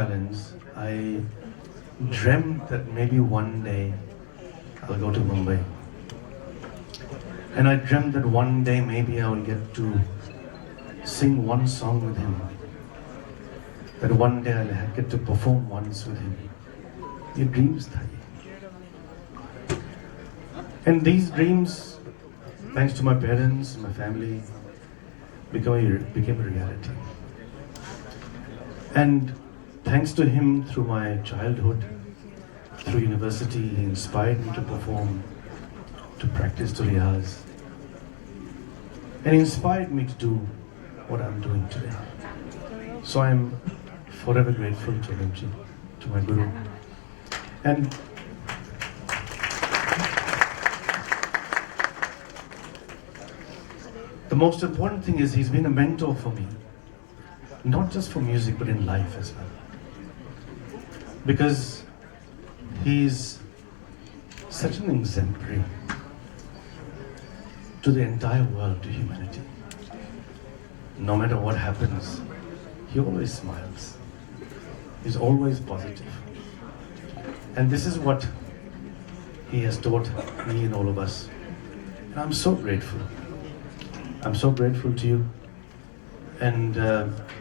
violins, I dreamt that maybe one day I'll go to Mumbai. And I dreamt that one day maybe I will get to sing one song with him. That one day I'll get to perform once with him. Your dreams tha ye. And these dreams, thanks to my parents, my family, became a reality. And thanks to him, through my childhood, through university, he inspired me to perform, to practice, to riyaz. And inspired me to do what I'm doing today. So I'm forever grateful to him, to my Guru. And the most important thing is he's been a mentor for me. Not just for music, but in life as well. Because he's such an exemplary to the entire world, to humanity. No matter what happens, he always smiles. He's always positive. And this is what he has taught me and all of us. And I'm so grateful. I'm so grateful to you. And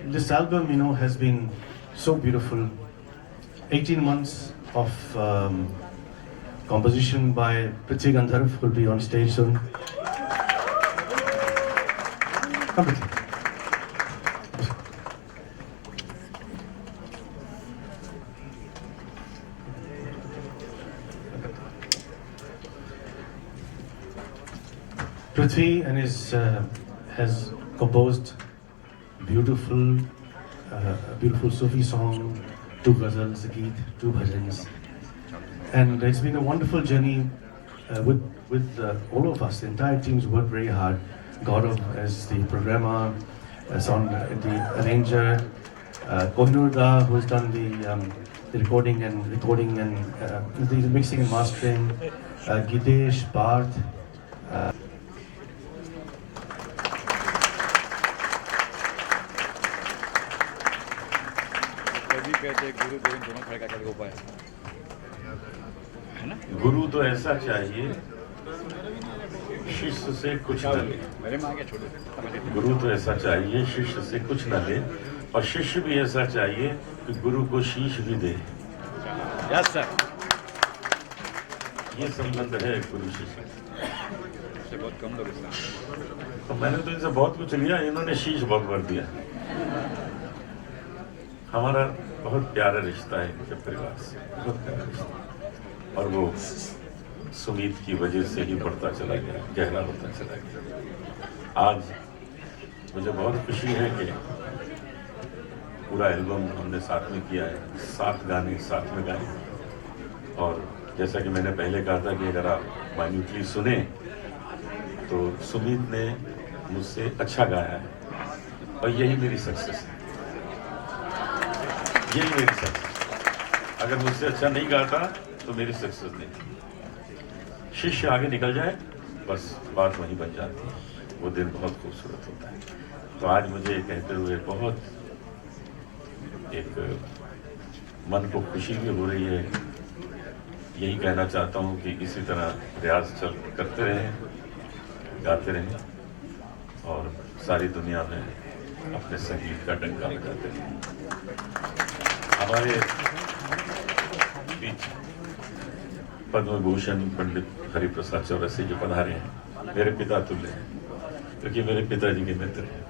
this album, has been so beautiful. 18 months of composition by Prithvi Gandharv will be on stage soon. Come, Prithvi. Prithvi and has composed beautiful Sufi song, 2 ghazals, a geet, 2 bhajans, and it's been a wonderful journey with all of us. The entire team's worked very hard. Gaurav as the programmer, the arranger, Kohinoor Da, who's done the recording and the mixing and mastering, Gidesh, Parth. गुरु तो ऐसा चाहिए शिष्य से कुछ न ले। गुरु तो ऐसा चाहिए शिष्य से कुछ न ले, और शिष्य भी ऐसा चाहिए कि गुरु को शीश भी दे। Yes sir. ये संबंध है गुरु शिष्य से। बहुत कम लोग तो मैंने तो इनसे बहुत कुछ लिया, इन्होंने शीश बहुत भर दिया। हमारा बहुत प्यारा रिश्ता है इनके परिवार से, बहुत प्यारा रिश्ता, और वो सुमीत की वजह से ही बढ़ता चला गया, गहरा होता चला गया। आज मुझे बहुत खुशी है कि पूरा एल्बम हमने साथ में किया है, 7 गाने साथ में गाए, और जैसा कि मैंने पहले कहा था कि अगर आप माइन्यूटली सुने तो सुमीत ने मुझसे अच्छा गाया है, और यही मेरी सक्सेस है, यही मेरी सक्सेस। अगर मुझसे अच्छा नहीं गाता तो मेरी सक्सेस नहीं। शिष्य आगे निकल जाए बस बात वहीं बन जाती है, वो दिन बहुत खूबसूरत होता है। तो आज मुझे कहते हुए बहुत एक मन को खुशी भी हो रही है। यही कहना चाहता हूँ कि इसी तरह रियाज करते रहें, गाते रहें, और सारी दुनिया में अपने संगीत का डंका बजाते रहें। हमारे बीच पद्म भूषण पंडित हरिप्रसाद चौरसिया जी पधारे हैं, मेरे पिता तुल्य हैं, क्योंकि मेरे पिताजी के मित्र हैं।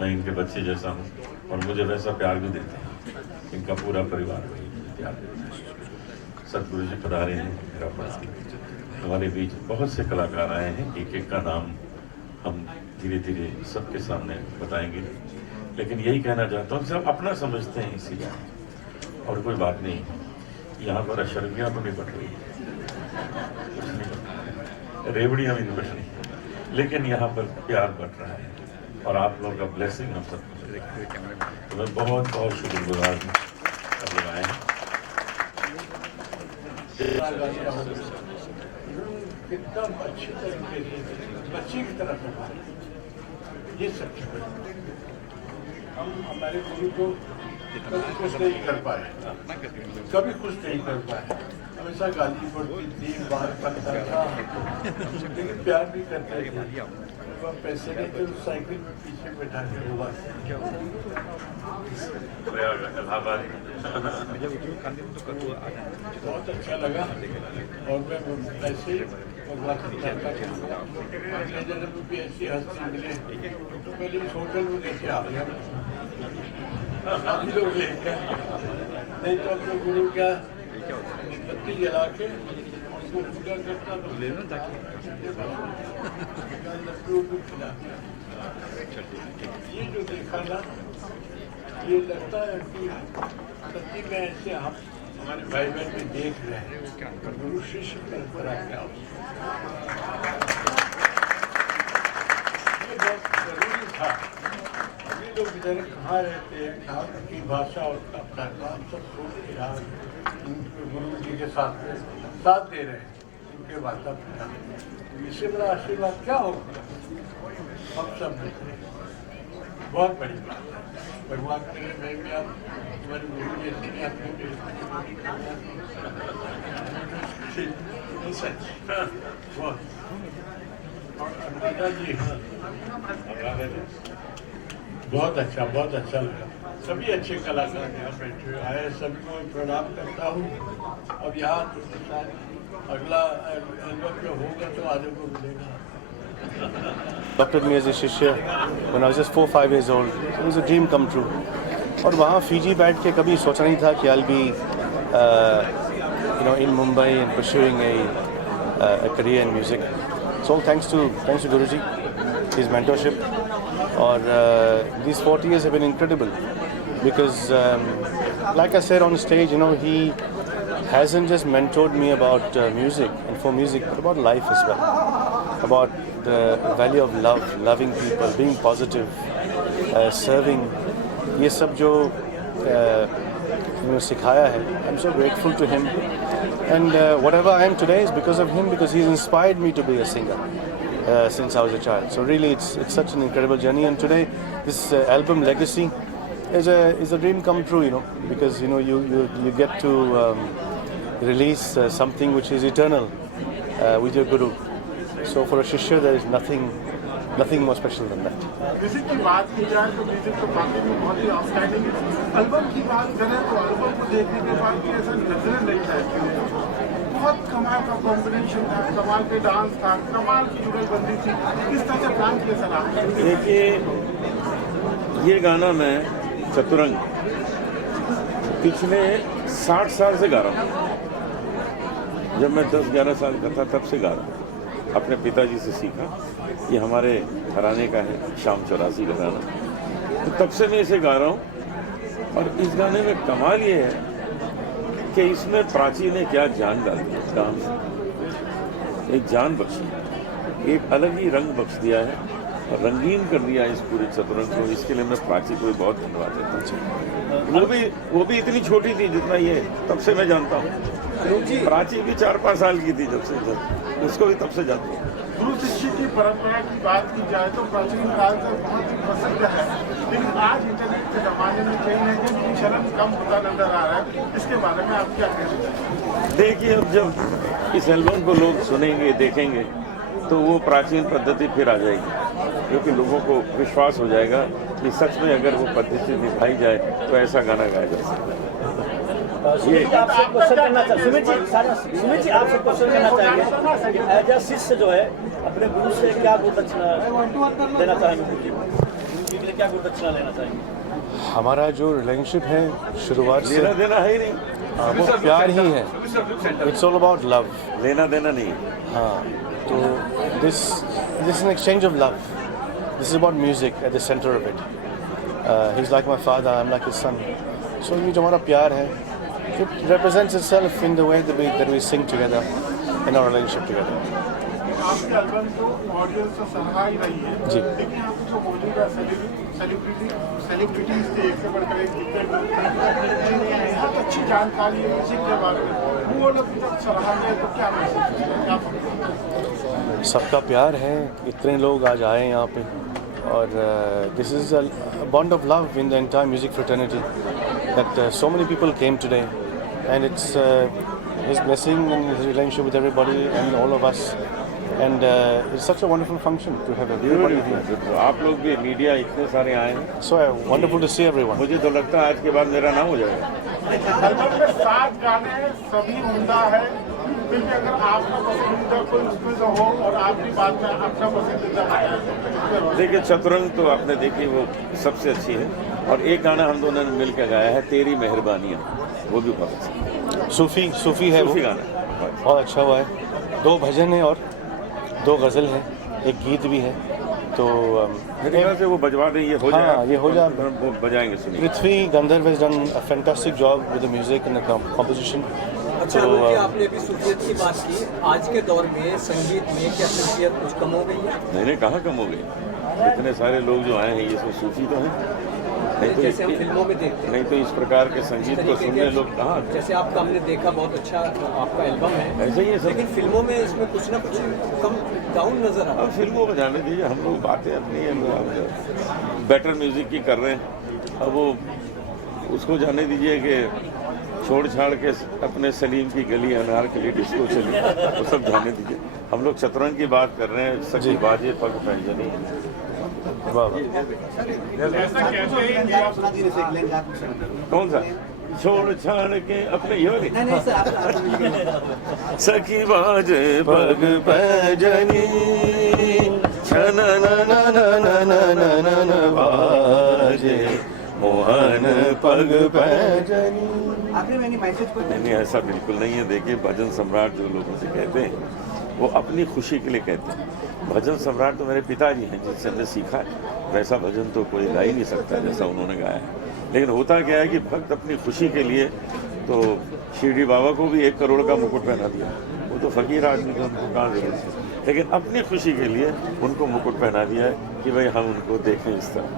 मैं इनके बच्चे जैसा हूँ, और मुझे वैसा प्यार भी देते हैं। इनका पूरा परिवार मुझे प्यार देता है। सतगुरु जी पधारे हैं, मेरा पढ़ा। हमारे बीच बहुत से कलाकार आए हैं, एक एक का नाम हम धीरे धीरे सबके सामने बताएंगे, लेकिन यही कहना चाहता हूँ सब अपना समझते हैं इसीलिए, और कोई बात नहीं। यहाँ पर अशर्मियाँ तो नहीं बट रही, कुछ नहीं बट रहा है, रेवड़ियाँ भी नहीं बट रही, लेकिन यहाँ पर प्यार बट रहा है, और आप लोगों का ब्लेसिंग हम सब तो मैं बहुत बहुत शुक्रगुजार हूँ सब लोग आए हैं। एकदम अच्छी तरीके से बच्चे की तरफ ये सब हम हमारे गुरु को कभी कुछ नहीं कर पाए, कभी कुछ नहीं कर पाए। हमेशा गाली पड़ती थी, बाहर करता था, लेकिन प्यार भी करते थे। पैसे नहीं थे तो साइकिल में पीछे बैठा के हुआ बहुत अच्छा लगा। और मैं ऐसे ही भगवान से चाहता हूँ अगले जन्म में भी ऐसी हस्ती मिले। तो पहले इस होटल में लेके आ गया, अभी लोग लेके नहीं तो अपने गुरु क्या बत्ती जला के उनको पूजा करता तो लड्डू खिला। ये जो देखा ना, ये लगता है कि सच्ची में ऐसे हम हमारे भाई बहन में देख रहे हैं गुरु शिष्य परंपरा क्या ये बहुत जरूरी था। अभी लोग इधर कहाँ रहते हैं, कहाँ की भाषा और अपना काम सब छोड़ के यहाँ गुरु जी के साथ दे रहे हैं, उनके माता पिता। इससे बड़ा आशीर्वाद क्या होगा, हम सब देख रहे हैं। बहुत बड़ी बात है। भगवान करे मैं भी आप हमारे गुरु जैसे भी आपने सच बहुत। और अनुराधा जी बहुत अच्छा लगा। सभी अच्छे कलाकार यहाँ बैठे हुए आए, सभी को प्रणाम करता हूँ। अब यहाँ अगला एल्बम जो होगा तो आगे को मिलेगा। Adopted me as a shishya when I was just 4-5 years old. It was a dream come true. और वहाँ फीजी बैठ के कभी सोचा नहीं था कि I'll be in Mumbai and pursuing a career in music. So all thanks to Guruji, his mentorship. Or these 40 years have been incredible because, like I said on stage, he hasn't just mentored me about music and for music, but about life as well. About the value of love, loving people, being positive, serving. ये सब जो सिखाया है, I'm so grateful to him. And whatever I am today is because of him, because he's inspired me to be a singer since I was a child. So really, it's such an incredible journey. And today, this album Legacy is a dream come true. Because you get to release something which is eternal with your guru. So for a shishya, there is nothing more special than that. Music की बात की जाए तो music तो काफी में बहुत ही outstanding है। एल्बम की बात करें तो एल्बम को देखने के बाद ऐसा नजरें नहीं जाती है। बहुत कमाल का कॉम्बिनेशन था, कमाल के डांस था, कमाल की जुगलबंदी थी। किस तरह से प्लान किया सर आपने? देखिए, ये गाना मैं चतुरंग पिछले 60 साल से गा रहा हूँ। जब मैं 10-11 साल का था तब से गा रहा हूँ। अपने पिताजी से सीखा। ये हमारे घराने का है, शाम 84 का गाना। तो तब से मैं इसे गा रहा हूँ। और इस गाने में कमाल ये है कि इसमें प्राची ने क्या जान डाली काम से, एक जान बख्शी, एक अलग ही रंग बख्श दिया है और रंगीन कर दिया इस पूरे चतुरंग को। इसके लिए मैं प्राची को बहुत धन्यवाद देता हूँ। वो भी इतनी छोटी थी जितना ये, तब से मैं जानता हूँ। प्राची भी 4-5 साल की थी जब उसको भी तब से जानता हूँ। गुरु शिष्य की परंपरा की बात की जाए तो प्राचीन काल से बहुत ही प्रसिद्ध है, लेकिन आज इंटरनेट के जमाने में कहीं ना कहीं चलन कम होता नजर आ रहा है। इसके बारे में आप क्या कहते हैं? देखिए, अब जब इस एल्बम को लोग सुनेंगे, देखेंगे, तो वो प्राचीन पद्धति फिर आ जाएगी, क्योंकि लोगों को विश्वास हो जाएगा कि सच में अगर वो पद्धति निभाई जाए तो ऐसा गाना गाया जा सकता है। सुमित जी आपसे क्वेश्चन करना चाहेंगे एज अ शिष्य जो है अपने गुरु से क्या गुरु दक्षिणा देना चाहेंगे? क्या गुरु दक्षिणा लेना चाहेंगे? हमारा जो रिलेशनशिप है शुरुआत से लेना देना है ही नहीं, वो प्यार ही है। It's all about love. लेना देना नहीं। हाँ, तो this is an exchange of love. This is about music at the centre of it. He is like my father, I am like his son. So ये जो हमारा प्यार है, it represents itself in the way that we sing together in our relationship together. आपके album को audience से सराहा ही रही है, जी। लेकिन यहाँ पे जो मौजूदा सेलिब्रिटीज थे, एक से बढ़कर एक बहुत अच्छी जानकारी है म्यूजिक के बारे में, वो लोग जब सराहा गए तो क्या महसूस क्या? सबका प्यार है, इतने लोग आज आए यहाँ पे, और this is a bond of love in the entire music fraternity. that so many people came today, and it's his blessing and his relationship with everybody and all of us, and it's such a wonderful function to have everybody here. आप लोग भी media इतने सारे आए हैं, So wonderful to see everyone. मुझे तो लगता है आज के बाद मेरा नाम हो जाएगा। एल्बम में 7 गाने सभी उम्दा है, क्योंकि अगर आपका पसंदीदा कोई उसमें से हो और आपकी बात में आपका पसंदीदा है। देखिए चतुरंग तो आपने देखी, वो सबसे अच्छी है, और एक गाना हम दोनों ने मिल के गाया है, तेरी मेहरबानियाँ, वो भी बहुत अच्छा सूफी है वो सूफी गाना, बहुत अच्छा हुआ है। 2 भजन हैं और 2 गज़ल हैं, एक गीत भी है, तो मेरे ख्याल से वो बजवा दें, ये हो जाए। हाँ, ये हो जाए। वो बजाएंगे, सुनिए। पृथ्वी गंधर्व has done a fantastic job with the music and the composition. अच्छा, मुझे आपने भी सूफियत की बात की, आज के दौर में संगीत में क्या सूफियत कुछ कम हो गई है? नहीं, कहाँ कम हो गई, इतने सारे लोग जो आए हैं ये सब सूफी तो हैं, नहीं जैसे हम तो फिल्मों में देखते हैं, नहीं तो इस प्रकार के संगीत को सुनने लोग कहाँ आते हैं? जैसे आपका हमने देखा बहुत अच्छा आपका एल्बम है, ऐसे ही है सब। लेकिन फिल्मों में इसमें कुछ ना कुछ कम डाउन नजर आ रहा अब फिल्मों में जाने दीजिए, हम लोग बातें अपनी बेटर म्यूजिक की कर रहे हैं। अब वो उसको जाने दीजिए कि छोड़ छाड़ के अपने सलीम की गली अनार के लिए डिस्को चली, वो सब जाने दीजिए। हम लोग शतरंज की बात कर रहे हैं, सखी बाजे पग पैंजनी। वाह कौन सा छोड़ छाड़ के अपने ये वाली? सखी बाजे पग पैजनी बाजे मोहन पग पैजनी। नहीं, ऐसा बिल्कुल नहीं है। देखिए, भजन सम्राट जो लोगों से कहते हैं वो अपनी खुशी के लिए कहते हैं। भजन सम्राट तो मेरे पिताजी हैं, जिनसे हमने सीखा है। वैसा भजन तो कोई गा ही नहीं सकता जैसा उन्होंने गाया है। लेकिन होता क्या है कि भक्त अपनी खुशी के लिए, तो शिरडी बाबा को भी 1 करोड़ का मुकुट पहना दिया, वो तो फकीर आदमी थे, उनको कहाँ जरूरत है। लेकिन अपनी खुशी के लिए उनको मुकुट पहना दिया है कि भाई हम उनको देखें इस तरह।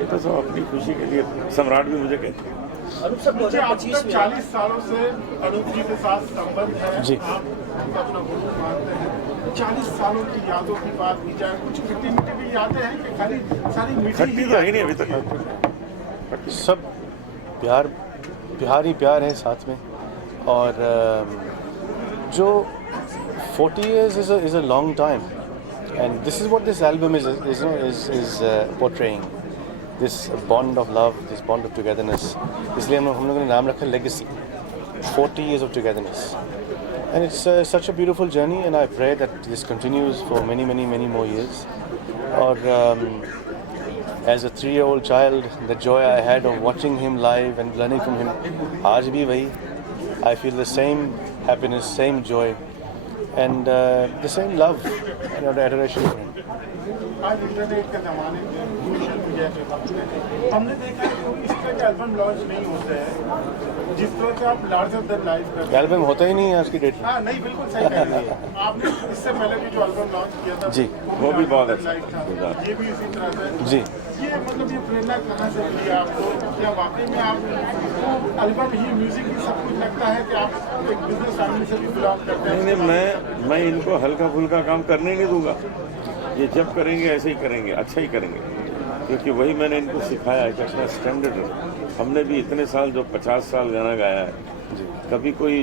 ये तो सब अपनी खुशी के लिए। सम्राट भी मुझे कहते हैं। अनूप सर, 2025 में 40 सालों से अनूप जी के साथ संबंध है, जी। आप अपना गुरु मानते हैं। 40 सालों की यादों की बात की जाए, कुछ खट्टी मीठी भी यादें हैं कि खाली सारी मीठी खट्टी तो है नहीं अभी तक। सब प्यार ही प्यार है साथ में। और जो 40 years is a long time, and this is what this album is portraying, this bond of love, this bond of togetherness. इसलिए हम लोगों ने नाम रखा legacy, 40 years of togetherness, and it's such a beautiful journey, and I pray that this continues for many more years. और as a 3-year-old child, the joy I had of watching him live and learning from him, आज भी वही, I feel the same happiness, same joy, and the same love and adoration for him. आज internet के ज़माने में social media पे बात करें, हमने देखा है कि इस तरह के एल्बम लॉन्च नहीं होते हैं जिस तरह से आप लार्जर देन लाइफ कर। एल्बम होता ही नहीं है आज की डेट में। हाँ, नहीं, बिल्कुल सही कह रही है। आपने इससे पहले भी जो एल्बम लॉन्च किया था, जी, वो भी बहुत अच्छा था, ये भी इसी तरह से। जी, ये मतलब ये प्रेरणा कहाँ से मिली आपको? या वाकई में आपको एल्बम ही म्यूजिक ही सब कुछ लगता है कि आप एक बिजनेस फैमिली से भी बिलोंग करते हैं? नहीं, मैं इनको हल्का फुल्का काम करने नहीं दूंगा। ये जब करेंगे ऐसे ही करेंगे, अच्छा ही करेंगे, क्योंकि वही मैंने इनको सिखाया है कि अपना स्टैंडर्ड रखो। हमने भी इतने साल, जो 50 साल गाना गाया है, कभी कोई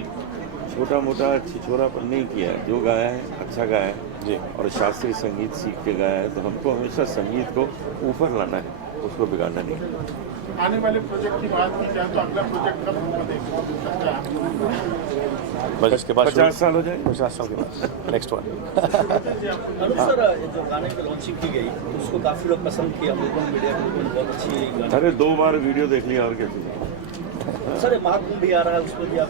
छोटा मोटा छिछोरापन नहीं किया है। जो गाया है अच्छा गाया है जी, और शास्त्रीय संगीत सीख के गाया है। तो हमको हमेशा संगीत को ऊपर लाना है, उसको बिगाड़ना नहीं। आने वाले प्रोजेक्ट की बात की जाए तो अगला प्रोजेक्ट कब हमको देखने को मिल सकता है? बस इसके बाद 50 साल हो जाएंगे। 50 साल के बाद नेक्स्ट वन। अनूप सर, जो गाने की लॉन्चिंग की गई उसको काफ़ी लोग पसंद किया, मीडिया के लोगों ने बहुत अच्छी गाना। अरे 2 बार वीडियो देख लिया, और क्या चाहिए। सर, महाकुंभ भी आ रहा है, उसमें भी आप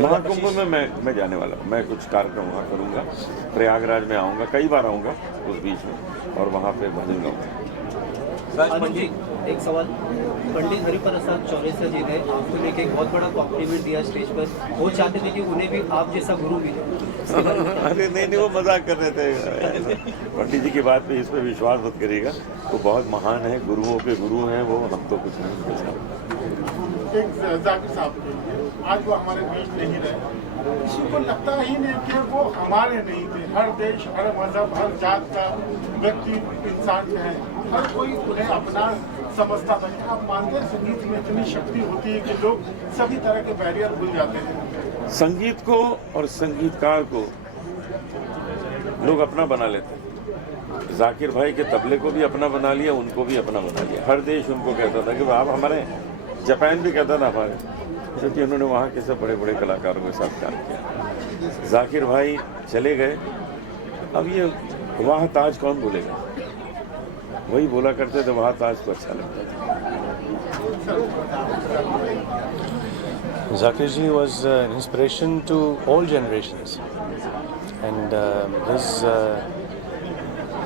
महाकुंभ में मैं जाने वाला हूँ। मैं कुछ कार्यक्रम वहाँ करूँगा, प्रयागराज में आऊँगा, कई बार आऊँगा उस बीच में, और वहाँ पे भजन गाऊँगा। अनुप जी, एक सवाल, पंडित हरिप्रसाद चौरसिया जी ने आपको लेके एक बहुत बड़ा कॉम्प्लीमेंट दिया स्टेज पर। वो चाहते थे कि उन्हें भी आप जैसा गुरु मिले। अरे नहीं, वो मजाक कर रहे थे। पंडित जी की बात पे, इस पे विश्वास मत करिएगा। वो बहुत महान है, गुरुओं के गुरु हैं वो, हम तो कुछ नहीं। एक जाकिर साहब के लिए आज वो हमारे बीच नहीं रहे, किसी को लगता ही नहीं कि वो हमारे नहीं थे। हर देश, हर मजहब, हर जात का व्यक्ति, इंसान है, हर कोई उन्हें अपना समझता था। आप मानते हैं संगीत में इतनी शक्ति होती है कि लोग सभी तरह के बैरियर भूल जाते हैं? संगीत को और संगीतकार को लोग अपना बना लेते हैं। जाकिर भाई के तबले को भी अपना बना लिया, उनको भी अपना बना लिया। हर देश उनको कहता था कि आप हमारे, जापान भी कहता था हमारे, क्योंकि उन्होंने वहाँ के सब बड़े बड़े कलाकारों के साथ काम किया। जाकिर भाई चले गए, अब ये वहाँ ताज कौन बोलेगा, वही बोला करते थे, वहाँ ताज को अच्छा लगता था। Zakir ji was an inspiration to all generations, and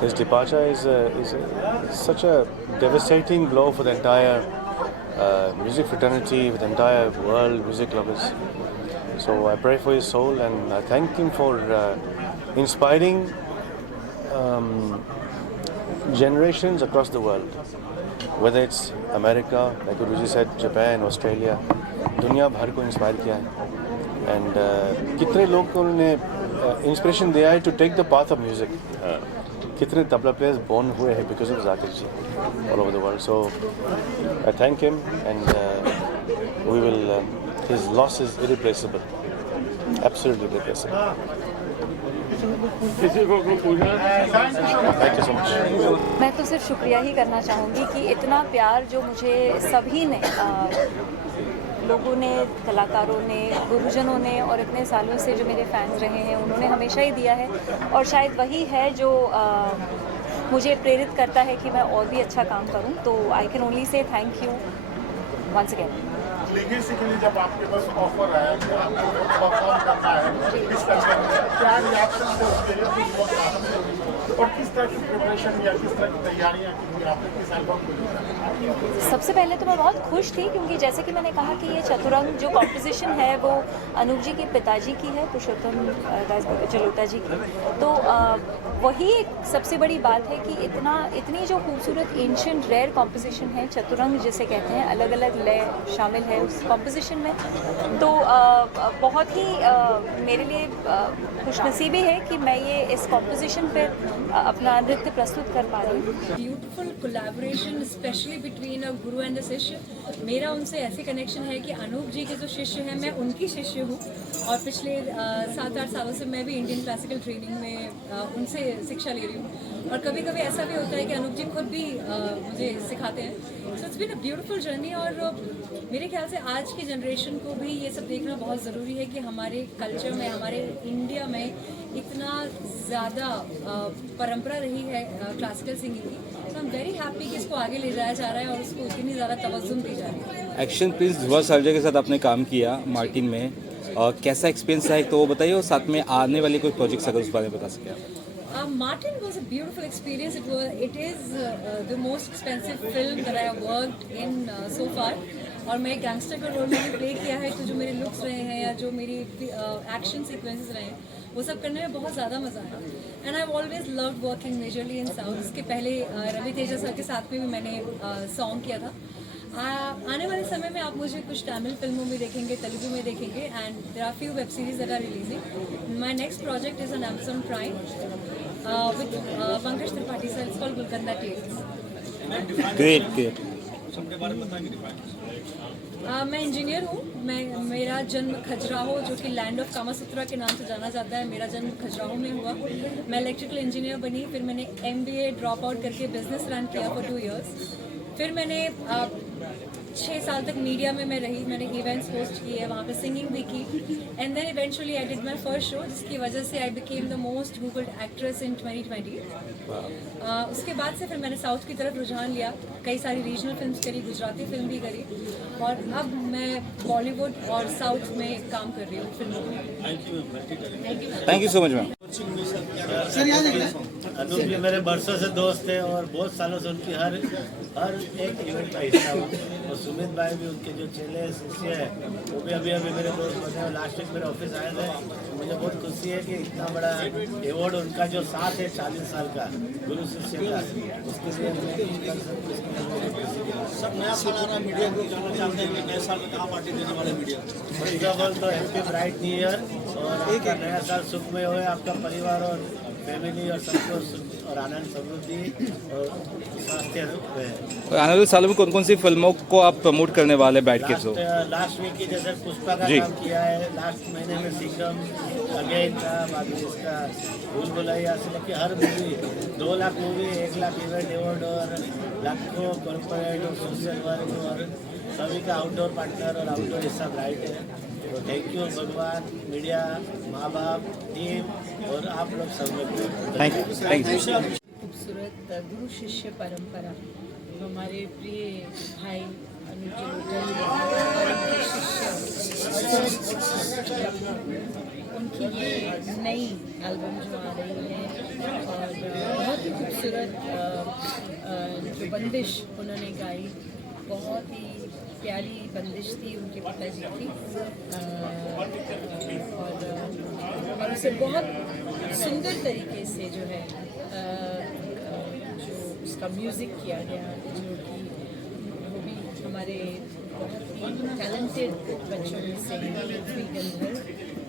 his departure is such a devastating blow for the entire music fraternity, for the entire world, music lovers. So I pray for his soul, and I thank him for inspiring generations across the world, whether it's America, like Guruji said, Japan, Australia, दुनिया भर को inspire किया है। And कितने लोग को उन्होंने inspiration दिया है to take the path of music. कितने तबला प्लेयर्स बोर्न हुए हैं because of Zakir ji all over the world. So I thank him and we will, his loss is irreplaceable, absolutely irreplaceable. किसी को पूछना? Thank you so much. मैं तो सिर्फ शुक्रिया ही करना चाहूँगी कि इतना प्यार जो मुझे सभी ने, लोगों ने, कलाकारों ने, गुरुजनों ने और इतने सालों से जो मेरे फैंस रहे हैं, उन्होंने हमेशा ही दिया है। और शायद वही है जो मुझे प्रेरित करता है कि मैं और भी अच्छा काम करूं। तो I can only say thank you once again. Legacy के लिए जब आपके पास ऑफर आया कि आपको परफॉर्म करना है इस तरह का, क्या रिएक्शन थे उसके लिए, कुछ वक्त आपने, और किस तरह की प्रिपरेशन या किस तरह की तैयारियां की आपने किस एल्बम को लेकर? सबसे पहले तो मैं बहुत खुश थी, क्योंकि जैसे कि मैंने कहा कि ये चतुरंग जो कॉम्पोजिशन है वो अनूप जी के पिताजी की है, पुरुषोत्तम दास जलोटा जी की। तो वही एक सबसे बड़ी बात है कि इतनी जो खूबसूरत एंशिएंट रेयर कॉम्पोजिशन है, चतुरंग जिसे कहते हैं, अलग अलग लय शामिल है उस कॉम्पोजिशन में। तो बहुत ही मेरे लिए खुशनसीबी है कि मैं ये इस कॉम्पोजिशन पर अपना नृत्य प्रस्तुत कर पा रही हूँ। Beautiful collaboration specially between a Guru and the शिष्य। मेरा उनसे ऐसे कनेक्शन है कि अनूप जी के जो शिष्य हैं, मैं उनकी शिष्य हूँ, और पिछले 7-8 सालों से मैं भी इंडियन क्लासिकल ट्रेनिंग में उनसे शिक्षा ले रही हूँ। और कभी कभी ऐसा भी होता है कि अनूप जी खुद भी मुझे सिखाते हैं। So it's been a beautiful journey. और मेरे ख्याल से आज की जनरेशन को भी ये सब देखना बहुत ज़रूरी है कि हमारे कल्चर में, हमारे इंडिया में इतना ज़्यादा परंपरा रही है क्लासिकल सिंगिंग की। तो आई एम वेरी हैप्पी कि इसको आगे ले जाया जा रहा है और उसको इतनी ज़्यादा तवज्जो दी जा रही है। एक्शन प्रिंस ध्रुव सर्जा के साथ आपने काम किया मार्टिन में, और कैसा एक्सपीरियंस है तो वो बताइए, और साथ में आने वाले कोई प्रोजेक्ट्स अगर उस बारे में बता सकें आप। Martin was a beautiful experience. It is the most expensive film that I have worked in so far. और मैं एक गैंगस्टर का रोल मैंने प्ले किया है, तो जो मेरे लुक्स रहे हैं या जो मेरी एक्शन सीक्वेंसेस रहे हैं, वो सब करने में बहुत ज़्यादा मज़ा आया। And I always loved working majorly in south. इसके पहले रवि तेजा सर के साथ में भी मैंने सॉन्ग किया था। आने वाले समय में आप मुझे कुछ तमिल फिल्मों में देखेंगे, तेलुगु में देखेंगे, and there are few web series that are releasing. My next project is on Amazon Prime with Pankaj Tripathi sir. It's called Gulkanda Tales. Great. मैं इंजीनियर हूँ। मेरा जन्म खजुराहो, जो कि लैंड ऑफ कामासूत्रा के नाम से जाना जाता है, मेरा जन्म खजुराहो में हुआ। मैं इलेक्ट्रिकल इंजीनियर बनी, फिर मैंने MBA ड्रॉप आउट करके बिजनेस रन किया फॉर 2 years। फिर मैंने 6 साल तक मीडिया में मैं रही, मैंने इवेंट्स होस्ट किए, वहाँ पे सिंगिंग भी की। And then eventually I did my first show, जिसकी वजह से I became the most Googled actress in 2020। उसके बाद से फिर मैंने साउथ की तरफ रुझान लिया, कई सारी रीजनल फिल्म्स करी, गुजराती फिल्म भी करी, और अब मैं बॉलीवुड और साउथ में काम कर रही हूँ फिल्मों में। Thank you so much ma'am. Anoop ji मेरे बरसों से दोस्त थे और बहुत सालों से उनकी हर एक इवेंट का हिस्सा हूँ। और सुमित भाई भी उनके जो चेले शिष्य है, वो भी अभी मेरे दोस्त बने। और लास्ट वीक मेरे ऑफिस आए थे, मुझे बहुत खुशी है कि इतना बड़ा अवार्ड उनका जो साथ है 40 साल का गुरु शिष्य का, उसके लिए मैं कर सकूँ। सब नया साल आ रहा है, मीडिया को जानना चाहते हैं कि नए साल में कहाँ पार्टी देने वाले मीडिया। फर्स्ट ऑफ ऑल तो हैप्पी ब्राइट न्यू ईयर। और आपका नया साल सुखमय होए, आपका परिवार और फैमिली और सबको सुख और आनंद समृद्धि और स्वास्थ्य रहे। और आने वाले सालों में कौन कौन सी फिल्मों को आप प्रमोट करने वाले बैठ के? तो लास्ट वीक की जैसे पुष्पा का जी। काम किया है, लास्ट महीने में सिंघम अगेन था, बाकी इसका भूल भुलैया से लेके हर movie 2 lakh movie, 1 lakh event award और लाखों कॉर्पोरेट और सोशल वर्क और सभी का आउटडोर पार्टनर और आउटडोर हिस्सा ब्राइट है। तो थैंक यू भगवान, मीडिया, माँ बाप, टीम और आप लोग सब लोग। Thank you. खूबसूरत गुरु शिष्य परंपरा हमारे प्रिय भाई अनुज जलोटा और उनके शिष्य उनकी ये नई एल्बम जो आ रही है और बहुत ही खूबसूरत जो बंदिश उन्होंने गाई, बहुत ही प्यारी बंदिश थी उनके पिताजी की और उसे बहुत सुंदर तरीके से जो है जो उसका म्यूज़िक किया गया, जो कि वो भी हमारे बहुत ही टैलेंटेड बच्चों में से पृथ्वी गंधर्व,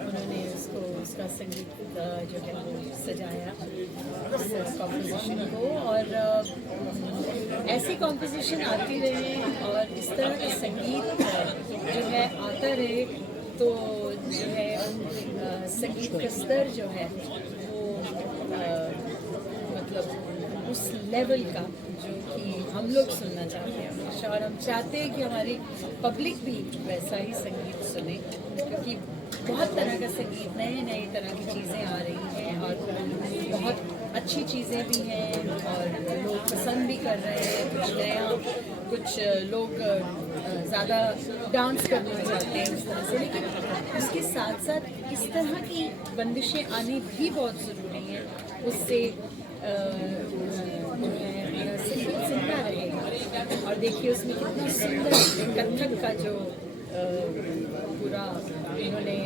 उन्होंने उसका संगीत जो है वो सजाया इस कॉम्पोजिशन को। और ऐसी कॉम्पोजिशन आती रहे और इस तरह का संगीत जो है आता रहे, तो जो है संगीत का स्तर जो है वो मतलब उस लेवल का जो कि हम लोग सुनना चाहते हैं हमेशा, और हम चाहते हैं कि हमारी पब्लिक भी वैसा ही संगीत सुने, क्योंकि बहुत तरह का संगीत, नए नए तरह की चीज़ें आ रही हैं और बहुत अच्छी चीज़ें भी हैं और लोग पसंद भी कर रहे हैं कुछ नया, कुछ लोग ज़्यादा डांस करना चाहते हैं इस तरह से, लेकिन उसके साथ साथ इस तरह की बंदिशें आनी भी बहुत ज़रूरी हैं। उससे जो है हमारा संगीत जिंदा रहेगा। और देखिए उसमें कितना सुंदर कथक का जो पूरा इन्होंने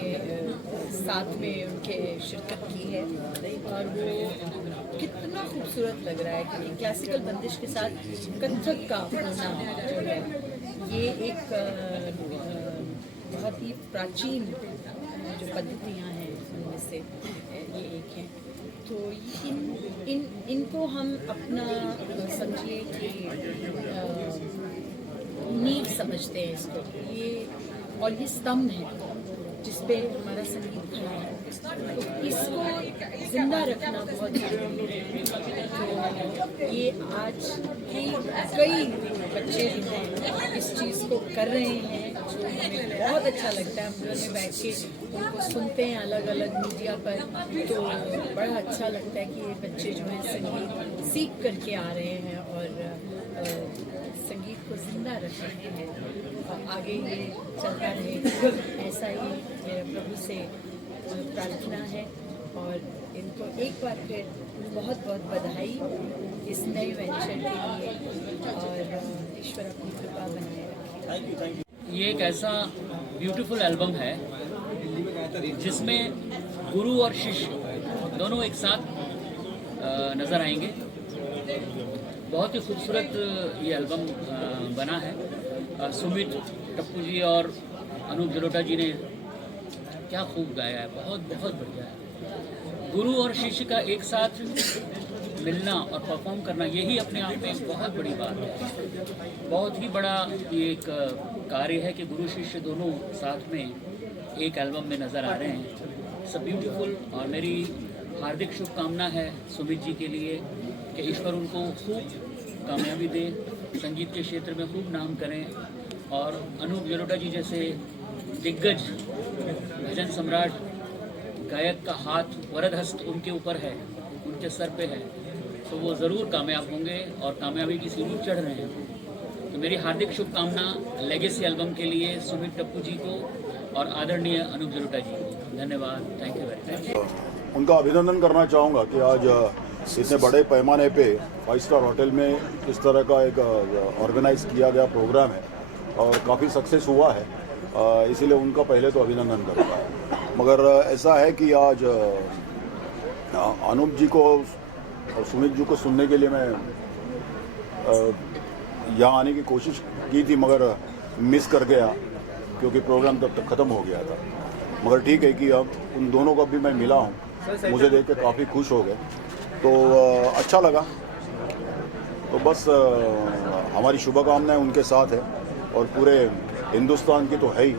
साथ में उनके शिरकत की है और वो कितना खूबसूरत लग रहा है, क्योंकि क्लासिकल बंदिश के साथ कथक का होना जो है ये एक बहुत ही प्राचीन जो पद्धतियाँ हैं उनमें से ये एक है। तो इनको हम अपना समझिए कि नींव समझते हैं इसको, ये और ये स्तंभ है जिस पे हमारा संगीत खड़ा है, तो इसको जिंदा रखना बहुत जरूरी है। तो ये आज के कई बच्चे जो हैं इस चीज़ को कर रहे हैं, जो हमें बहुत अच्छा लगता है। हम लोगों में बैठ के उनको सुनते हैं अलग अलग मीडिया पर, तो बड़ा अच्छा लगता है कि ये बच्चे जो हैं संगीत सीख करके आ रहे हैं और संगीत को जिंदा रख रहे हैं और आगे ये चलता रहे, ऐसा ही मेरा प्रभु से प्रार्थना है। और इनको एक बार फिर बहुत बहुत बधाई इस नए वेंचर के लिए और ईश्वर अपनी कृपा बनाए रखे। ये एक ऐसा ब्यूटीफुल एल्बम है जिसमें गुरु और शिष्य दोनों एक साथ नज़र आएंगे। बहुत ही खूबसूरत ये एल्बम बना है। सुमित टप्पू जी और अनूप जलोटा जी ने क्या खूब गाया है, बहुत बहुत बढ़िया है। गुरु और शिष्य का एक साथ मिलना और परफॉर्म करना, यही अपने आप में एक बहुत बड़ी बात है। बहुत ही बड़ा ये एक कार्य है कि गुरु शिष्य दोनों साथ में एक एल्बम में नज़र आ रहे हैं। सब ब्यूटीफुल। और मेरी हार्दिक शुभकामना है सुमित जी के लिए कि ईश्वर उनको खूब कामयाबी दे, संगीत के क्षेत्र में खूब नाम करें। और अनूप जलोटा जी जैसे दिग्गज भजन सम्राट गायक का हाथ वरद हस्त उनके ऊपर है, उनके सर पे है, तो वो ज़रूर कामयाब होंगे और कामयाबी की सीढ़ी चढ़ रहे हैं। तो मेरी हार्दिक शुभकामना लेगेसी एल्बम के लिए सुमित टप्पू जी को और आदरणीय अनूप जलोटा जी को। धन्यवाद। Thank you very much. उनका अभिनंदन करना चाहूँगा कि आज इतने बड़े पैमाने पे 5 स्टार होटल में इस तरह का एक ऑर्गेनाइज किया गया प्रोग्राम है और काफ़ी सक्सेस हुआ है, इसीलिए उनका पहले तो अभिनंदन करूँगा। मगर ऐसा है कि आज अनूप जी को और सुमित जी को सुनने के लिए मैं यहाँ आने की कोशिश की थी, मगर मिस कर गया क्योंकि प्रोग्राम तब तक ख़त्म हो गया था। मगर ठीक है कि अब उन दोनों को भी मैं मिला हूँ, मुझे देख के काफ़ी खुश हो गए, तो अच्छा लगा। तो बस हमारी शुभकामनाएं उनके साथ है और पूरे हिंदुस्तान की तो है ही।